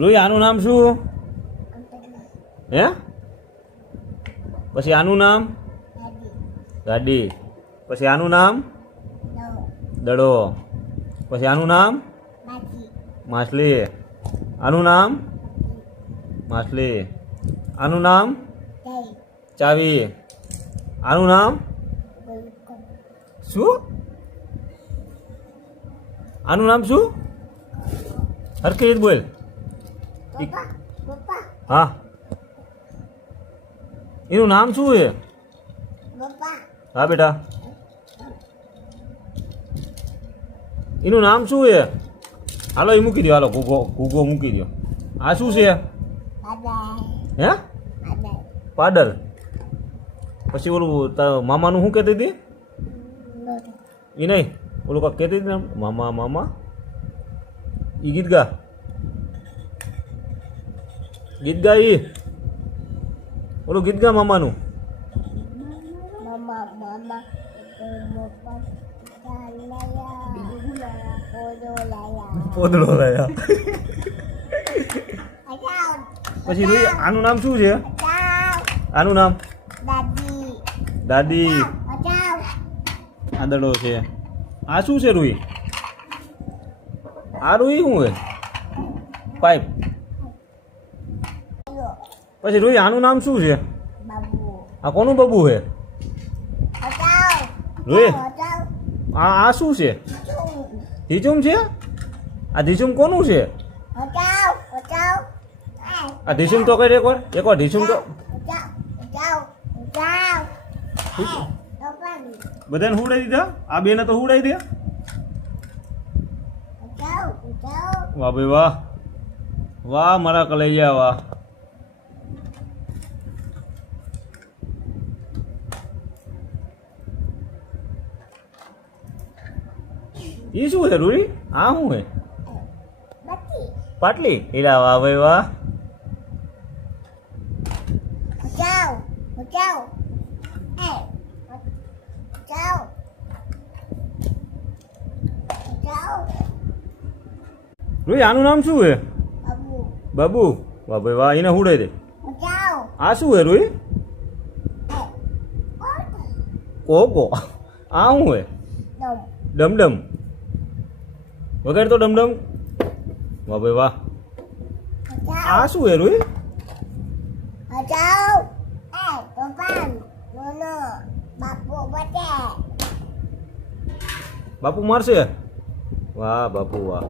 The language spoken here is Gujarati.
રોઈ આનું નામ શું? હે? પછી આનું નામ? ગાડી. પછી આનું નામ? દડો. પછી આનું નામ? માછલી. આનું નામ? માછલી. આનું નામ? ચાવી. આનું નામ? શું? આનું નામ શું? હરખી રીત બોલ. હા, એનું નામ શું છે? હા બેટા, એનું નામ શું છે? હાલો એ મૂકી દો. હાલો ઘૂઘો મૂકી દો. આ શું છે? હે? પાડર. પછી ઓલું મામાનું શું કહેતી હતી? એ નહીં, ઓલું કાંક કહેતી હતી ને, મામા મામા. એ ગીત ગા, ગીત ગા. એ ઓલું ગીત ગા મામાનું. પોદળો લાયા. પછી રોઈ આનું નામ શું છે? આનું નામ? દાદી. આ દડો છે. આ શું છે રૂઈ? આ રૂઈ શું છે? પાઇપ. પછી રૂઈ આનું નામ શું છે? આ કોનું બબુ છે? રૂઈ આ શું છે? ધીચુમ છે? આ ધીચુમ કોનું છે? આ ધીચુમ તો કઈ એકવાર ધીચુમ તો બધાને હુડાઈ દીધા. આ બેને તો હુડાઈ દે. વાહ ભાઈ વાહ, વાહ મારા કલૈયા વાહ. એ શું છે રૂડી? આ શું છે? પાટલી. એલા વાહ ભાઈ વાહ. રૂઈ આનું નામ શું છે? બાબુ. વાહ ભાઈ વાહ, એને હુડાઈ દે. આ શું છે રૂઈ? કોકો. આ શું છે? ડમડમ. વગર તો ડમડમ. વાહ ભાઈ વાહ. આ શું છે રૂઈ? બાપુ મારશે. વાહ બાપુ વાહ.